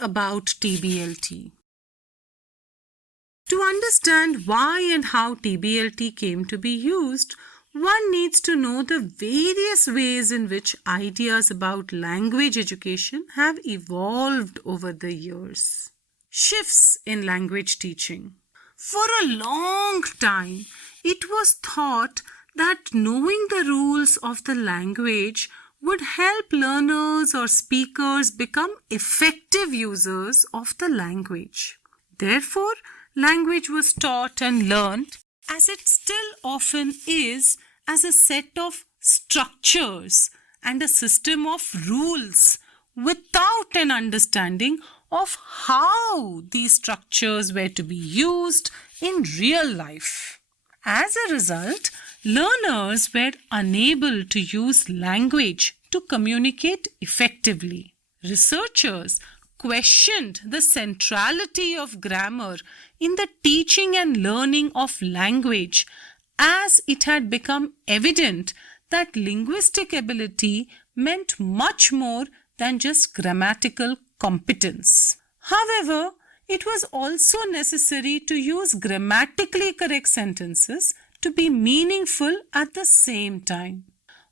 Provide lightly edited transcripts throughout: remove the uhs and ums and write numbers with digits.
about TBLT. To understand why and how TBLT came to be used, one needs to know the various ways in which ideas about language education have evolved over the years. Shifts in language teaching. For a long time, it was thought that knowing the rules of the language would help learners or speakers become effective users of the language. Therefore, language was taught and learned, as it still often is, as a set of structures and a system of rules without an understanding of how these structures were to be used in real life. As a result, learners were unable to use language to communicate effectively. Researchers questioned the centrality of grammar in the teaching and learning of language, as it had become evident that linguistic ability meant much more than just grammatical competence. However, it was also necessary to use grammatically correct sentences to be meaningful at the same time.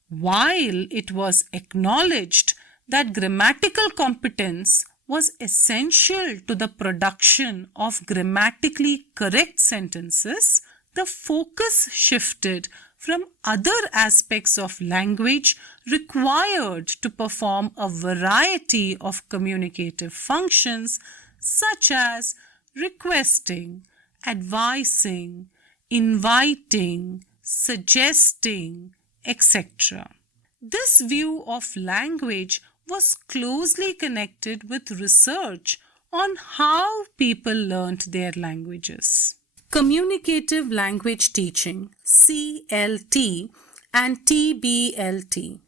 While it was acknowledged that grammatical competence was essential to the production of grammatically correct sentences, the focus shifted from other aspects of language required to perform a variety of communicative functions such as requesting, advising, inviting, suggesting, etc. This view of language was closely connected with research on how people learnt their languages. Communicative language teaching, CLT and TBLT.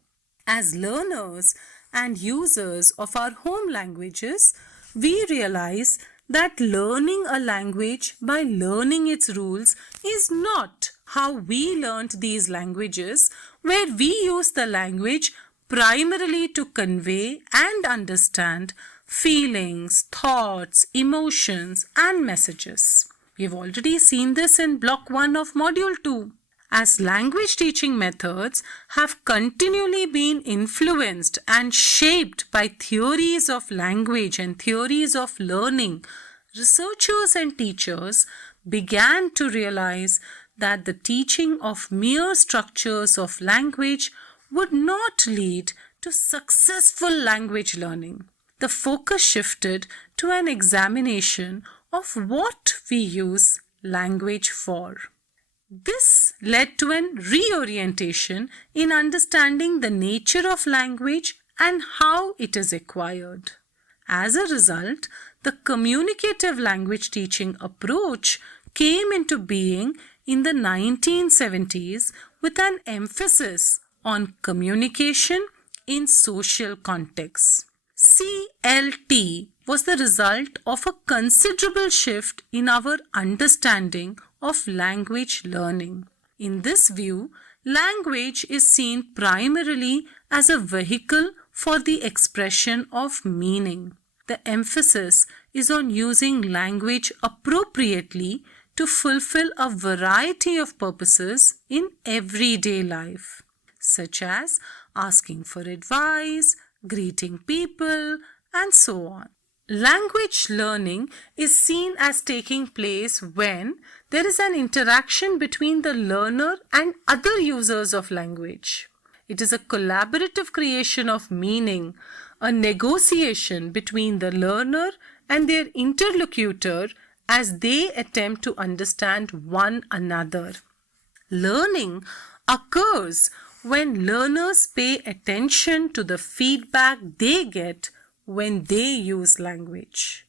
As learners and users of our home languages, we realize that learning a language by learning its rules is not how we learnt these languages, where we use the language primarily to convey and understand feelings, thoughts, emotions, and messages. We've already seen this in Block 1 of Module 2. As language teaching methods have continually been influenced and shaped by theories of language and theories of learning, researchers and teachers began to realize that the teaching of mere structures of language would not lead to successful language learning. The focus shifted to an examination of what we use language for. This led to an reorientation in understanding the nature of language and how it is acquired. As a result, the communicative language teaching approach came into being in the 1970s with an emphasis on communication in social contexts. CLT was the result of a considerable shift in our understanding of language learning. In this view, language is seen primarily as a vehicle for the expression of meaning. The emphasis is on using language appropriately to fulfill a variety of purposes in everyday life, such as asking for advice, greeting people, and so on. Language learning is seen as taking place when there is an interaction between the learner and other users of language. It is a collaborative creation of meaning, a negotiation between the learner and their interlocutor as they attempt to understand one another. Learning occurs when learners pay attention to the feedback they get when they use language.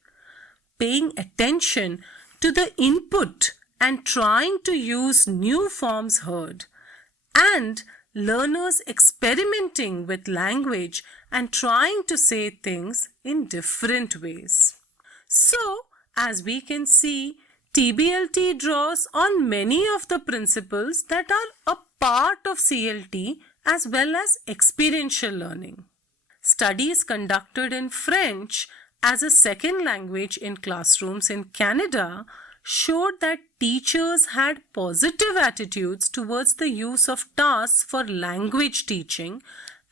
Paying attention to the input and trying to use new forms heard, and learners experimenting with language and trying to say things in different ways. So, as we can see, TBLT draws on many of the principles that are a part of CLT as well as experiential learning. Studies conducted in French as a second language in classrooms in Canada showed that teachers had positive attitudes towards the use of tasks for language teaching,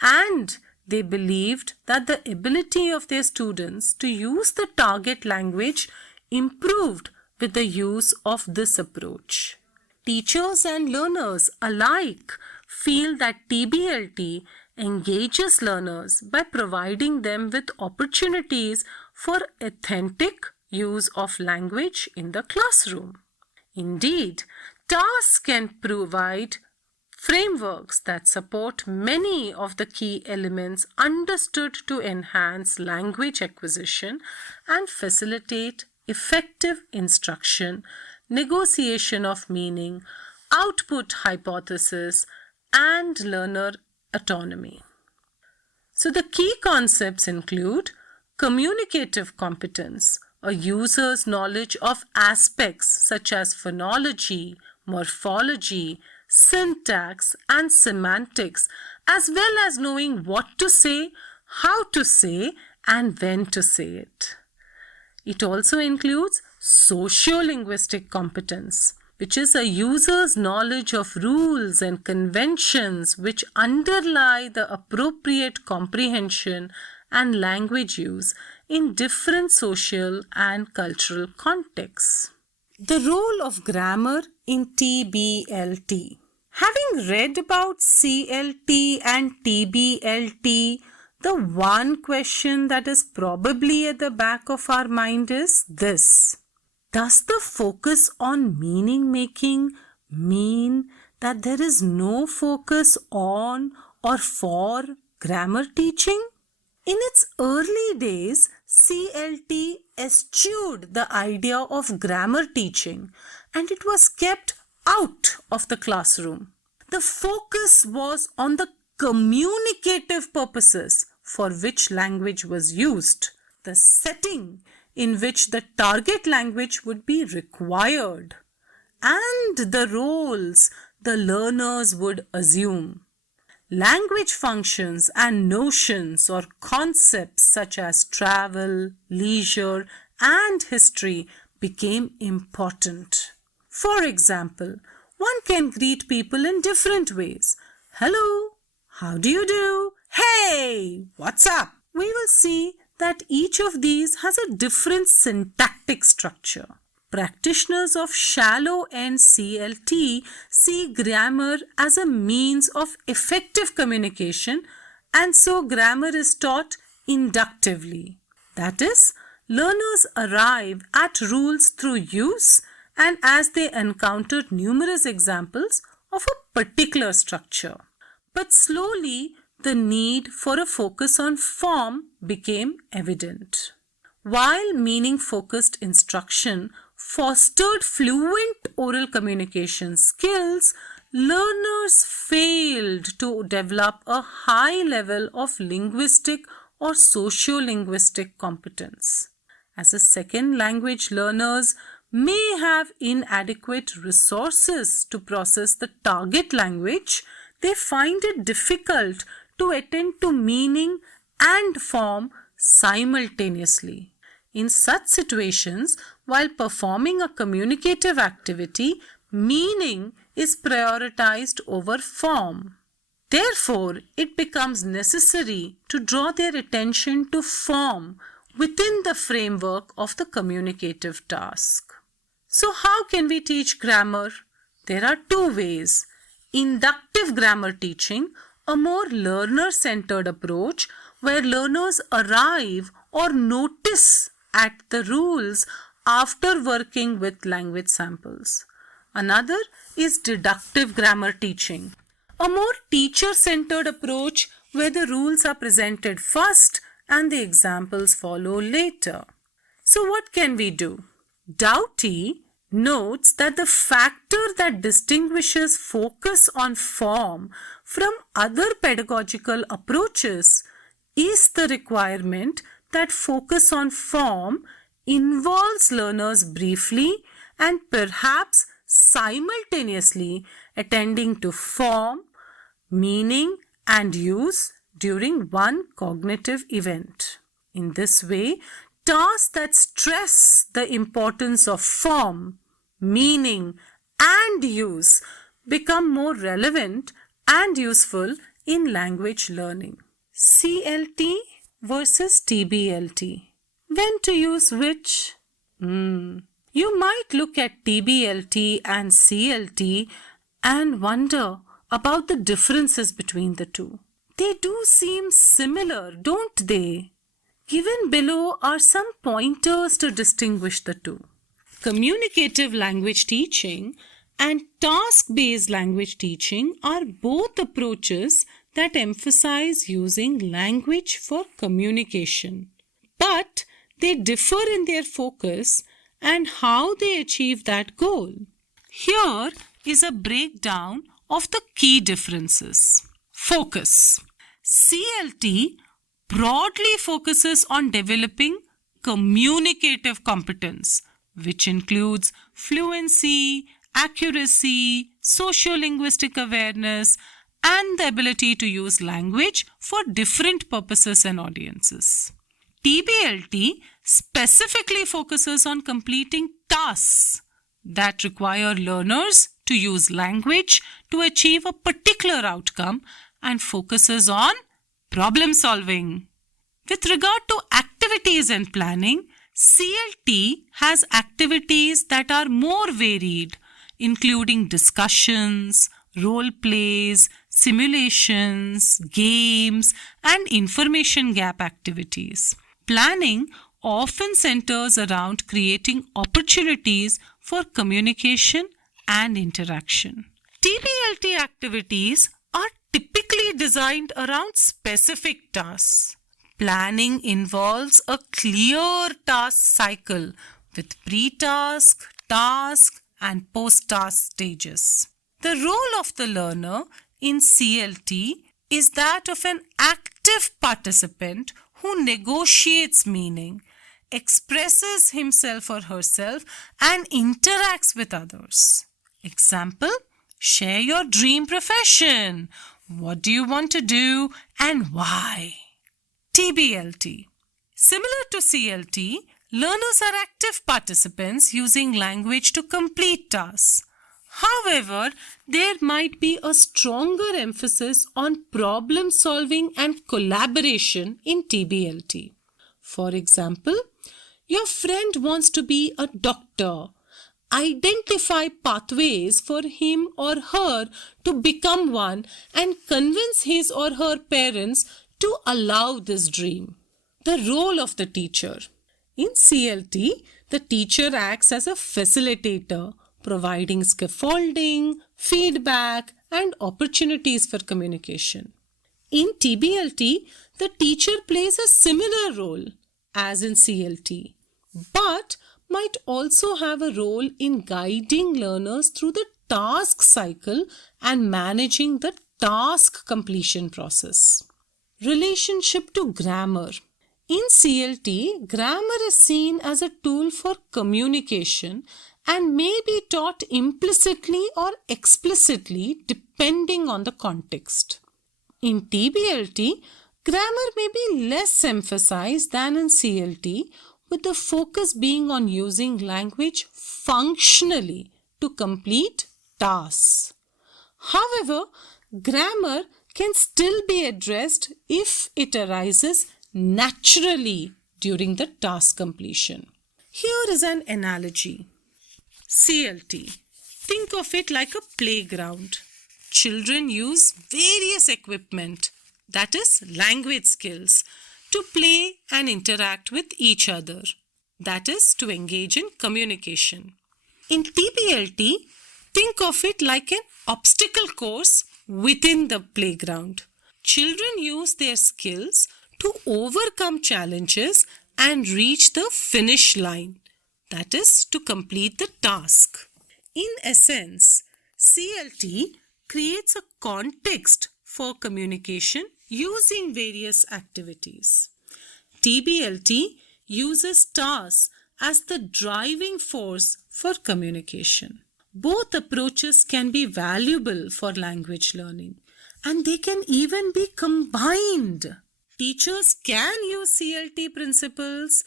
and they believed that the ability of their students to use the target language improved with the use of this approach. Teachers and learners alike feel that TBLT engages learners by providing them with opportunities for authentic use of language in the classroom. Indeed, tasks can provide frameworks that support many of the key elements understood to enhance language acquisition and facilitate effective instruction, negotiation of meaning, output hypothesis, and learner autonomy. So the key concepts include communicative competence, a user's knowledge of aspects such as phonology, morphology, syntax, and semantics, as well as knowing what to say, how to say, and when to say it. It also includes sociolinguistic competence, which is a user's knowledge of rules and conventions which underlie the appropriate comprehension and language use in different social and cultural contexts. The role of grammar in TBLT. Having read about CLT and TBLT, the one question that is probably at the back of our mind is this: does the focus on meaning making mean that there is no focus on or for grammar teaching? In its early days, CLT eschewed the idea of grammar teaching and it was kept out of the classroom. The focus was on the communicative purposes for which language was used, the setting in which the target language would be required, and the roles the learners would assume. Language functions and notions or concepts such as travel, leisure, and history became important. For example, one can greet people in different ways. Hello, how do you do? Hey, what's up? We will see that each of these has a different syntactic structure. Practitioners of shallow end CLT see grammar as a means of effective communication, and so grammar is taught inductively. That is, learners arrive at rules through use and as they encountered numerous examples of a particular structure. But slowly, the need for a focus on form became evident. While meaning-focused instruction fostered fluent oral communication skills, learners failed to develop a high level of linguistic or socio-linguistic competence. As a second language, learners may have inadequate resources to process the target language. They find it difficult to attend to meaning and form simultaneously. In such situations, while performing a communicative activity, meaning is prioritized over form. Therefore, it becomes necessary to draw their attention to form within the framework of the communicative task. So, how can we teach grammar? There are two ways. Inductive grammar teaching, a more learner-centered approach where learners arrive or notice at the rules after working with language samples. Another is deductive grammar teaching, a more teacher-centered approach where the rules are presented first and the examples follow later. So what can we do? Doughty notes that the factor that distinguishes focus on form from other pedagogical approaches is the requirement that focus on form involves learners briefly and perhaps simultaneously attending to form, meaning, and use during one cognitive event. In this way, tasks that stress the importance of form, meaning, and use become more relevant and useful in language learning. CLT versus TBLT. When to use which? You might look at TBLT and CLT and wonder about the differences between the two. They do seem similar, don't they? Given below are some pointers to distinguish the two. Communicative language teaching and task-based language teaching are both approaches that emphasize using language for communication. But they differ in their focus and how they achieve that goal. Here is a breakdown of the key differences. Focus. CLT broadly focuses on developing communicative competence, which includes fluency, accuracy, socio-linguistic awareness, and the ability to use language for different purposes and audiences. TBLT specifically focuses on completing tasks that require learners to use language to achieve a particular outcome and focuses on problem solving. With regard to activities and planning, CLT has activities that are more varied, including discussions, role plays, simulations, games, and information gap activities. Planning often centers around creating opportunities for communication and interaction. TBLT activities are typically designed around specific tasks. Planning involves a clear task cycle with pre-task, task, and post-task stages. The role of the learner in CLT is that of an active participant who negotiates meaning, expresses himself or herself, and interacts with others. Example, share your dream profession. What do you want to do and why? TBLT. Similar to CLT, learners are active participants using language to complete tasks. However, there might be a stronger emphasis on problem solving and collaboration in TBLT. For example, your friend wants to be a doctor. Identify pathways for him or her to become one and convince his or her parents to allow this dream. The role of the teacher. In CLT, the teacher acts as a facilitator, providing scaffolding, feedback, and opportunities for communication. In TBLT, the teacher plays a similar role as in CLT, but might also have a role in guiding learners through the task cycle and managing the task completion process. Relationship to grammar. In CLT, grammar is seen as a tool for communication and may be taught implicitly or explicitly depending on the context. In TBLT, grammar may be less emphasized than in CLT, with the focus being on using language functionally to complete tasks. However, grammar can still be addressed if it arises naturally during the task completion. Here is an analogy. CLT. Think of it like a playground. Children use various equipment, that is language skills, to play and interact with each other, that is to engage in communication. In TBLT, think of it like an obstacle course within the playground. Children use their skills to overcome challenges and reach the finish line, that is to complete the task. In essence, CLT creates a context for communication using various activities. TBLT uses tasks as the driving force for communication. Both approaches can be valuable for language learning, and they can even be combined. Teachers can use CLT principles,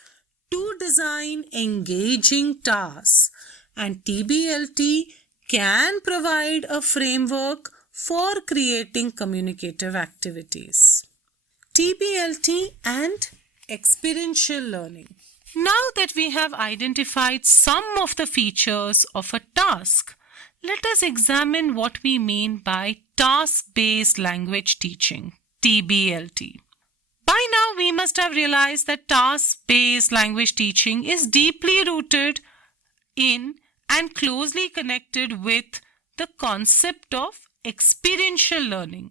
to design engaging tasks, and TBLT can provide a framework for creating communicative activities. TBLT and experiential learning. Now that we have identified some of the features of a task, let us examine what we mean by task-based language teaching, TBLT. By now, we must have realized that task-based language teaching is deeply rooted in and closely connected with the concept of experiential learning,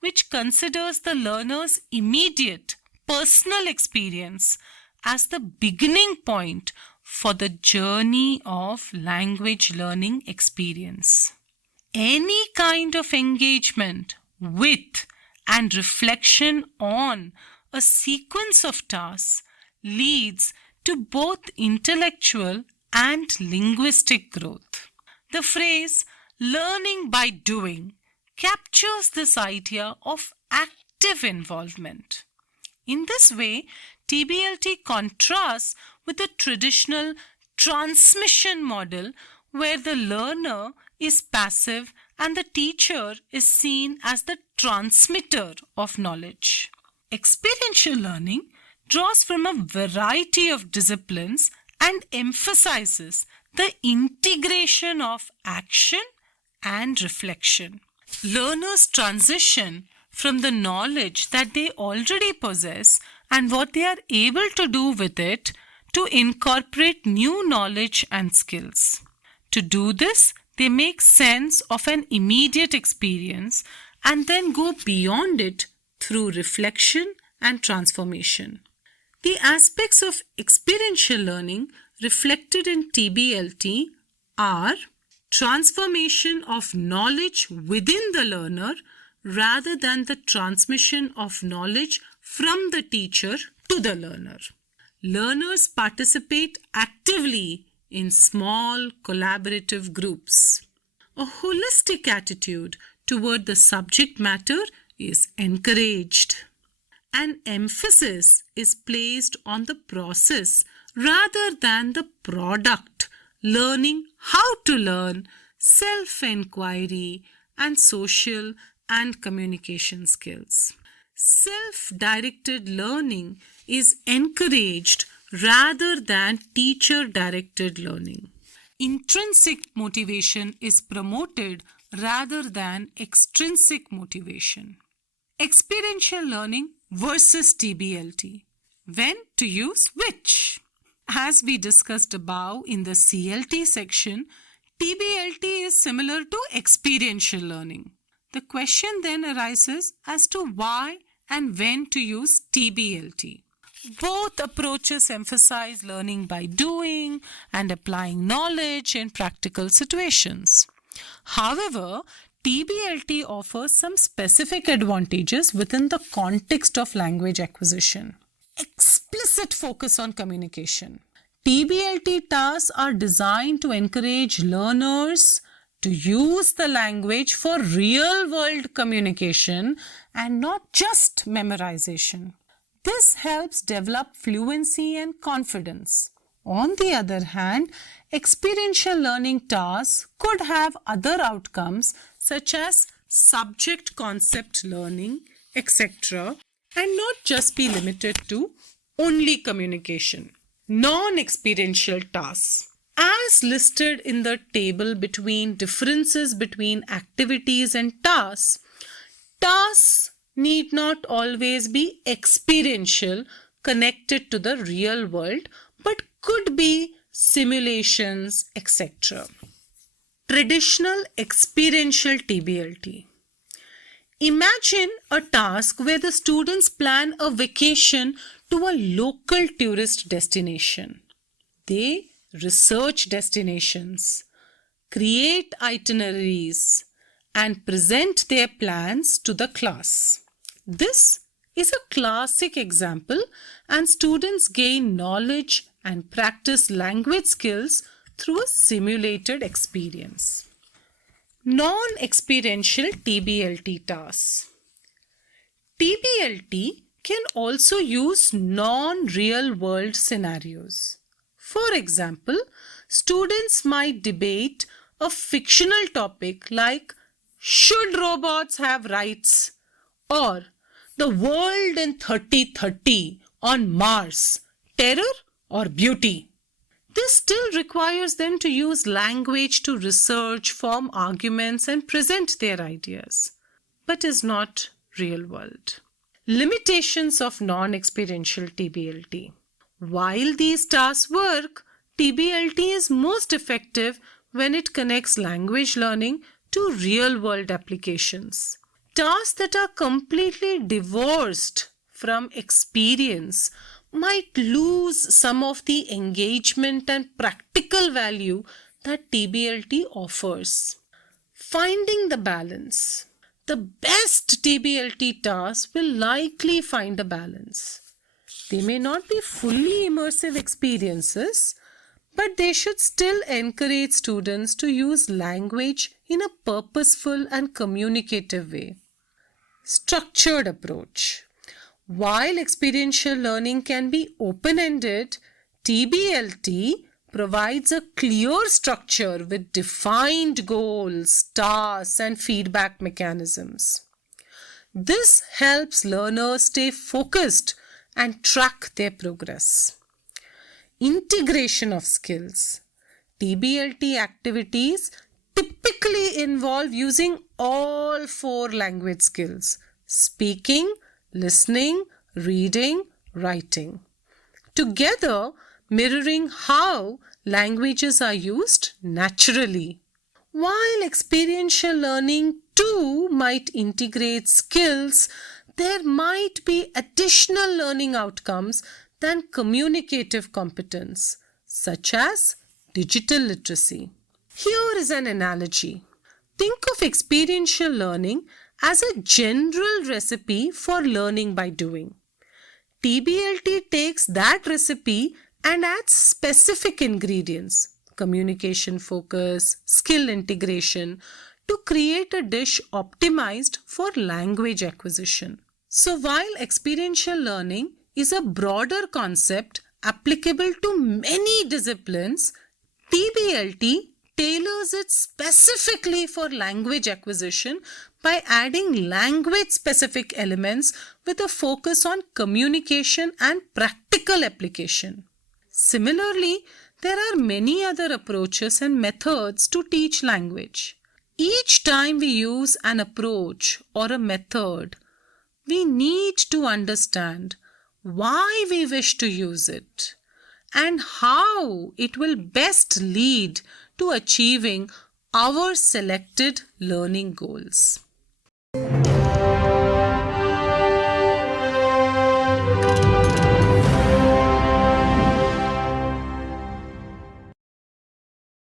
which considers the learner's immediate personal experience as the beginning point for the journey of language learning experience. Any kind of engagement with and reflection on a sequence of tasks leads to both intellectual and linguistic growth. The phrase learning by doing captures this idea of active involvement. In this way, TBLT contrasts with the traditional transmission model where the learner is passive and the teacher is seen as the transmitter of knowledge. Experiential learning draws from a variety of disciplines and emphasizes the integration of action and reflection. Learners transition from the knowledge that they already possess and what they are able to do with it to incorporate new knowledge and skills. To do this, they make sense of an immediate experience and then go beyond it through reflection and transformation. The aspects of experiential learning reflected in TBLT are transformation of knowledge within the learner rather than the transmission of knowledge from the teacher to the learner. Learners participate actively in small collaborative groups. A holistic attitude toward the subject matter is encouraged. An emphasis is placed on the process rather than the product, learning how to learn, self-inquiry, and social and communication skills. Self-directed learning is encouraged rather than teacher-directed learning. Intrinsic motivation is promoted rather than extrinsic motivation. Experiential learning versus TBLT. When to use which? As we discussed above in the CLT section, TBLT is similar to experiential learning. The question then arises as to why and when to use TBLT. Both approaches emphasize learning by doing and applying knowledge in practical situations. However, TBLT offers some specific advantages within the context of language acquisition. Explicit focus on communication. TBLT tasks are designed to encourage learners to use the language for real-world communication and not just memorization. This helps develop fluency and confidence. On the other hand, experiential learning tasks could have other outcomes such as subject concept learning, etc., and not just be limited to only communication. Non-experiential tasks. As listed in the table between differences between activities and tasks, tasks need not always be experiential, connected to the real world, but could be simulations, etc. Traditional experiential TBLT. Imagine a task where the students plan a vacation to a local tourist destination. They research destinations, create itineraries, and present their plans to the class. This is a classic example, and students gain knowledge and practice language skills through a simulated experience. Non-experiential TBLT tasks. TBLT can also use non-real world scenarios. For example, students might debate a fictional topic like should robots have rights or the world in 3030 on Mars, terror or beauty. This still requires them to use language to research, form arguments and present their ideas, but is not real world. Limitations of non-experiential TBLT. While these tasks work, TBLT is most effective when it connects language learning to real-world applications. Tasks that are completely divorced from experience might lose some of the engagement and practical value that TBLT offers. Finding the balance. The best TBLT tasks will likely find a balance. They may not be fully immersive experiences, but they should still encourage students to use language in a purposeful and communicative way. Structured approach. While experiential learning can be open-ended, TBLT provides a clear structure with defined goals, tasks, and feedback mechanisms. This helps learners stay focused and track their progress. Integration of skills. TBLT activities typically involve using all 4 language skills: speaking, listening, reading, writing, together mirroring how languages are used naturally. While experiential learning too might integrate skills, there might be additional learning outcomes than communicative competence, such as digital literacy. Here is an analogy. Think of experiential learning as a general recipe for learning by doing. TBLT takes that recipe and adds specific ingredients, communication focus, skill integration, to create a dish optimized for language acquisition. So while experiential learning is a broader concept applicable to many disciplines, TBLT tailors it specifically for language acquisition by adding language-specific elements with a focus on communication and practical application. Similarly, there are many other approaches and methods to teach language. Each time we use an approach or a method, we need to understand why we wish to use it and how it will best lead to achieving our selected learning goals.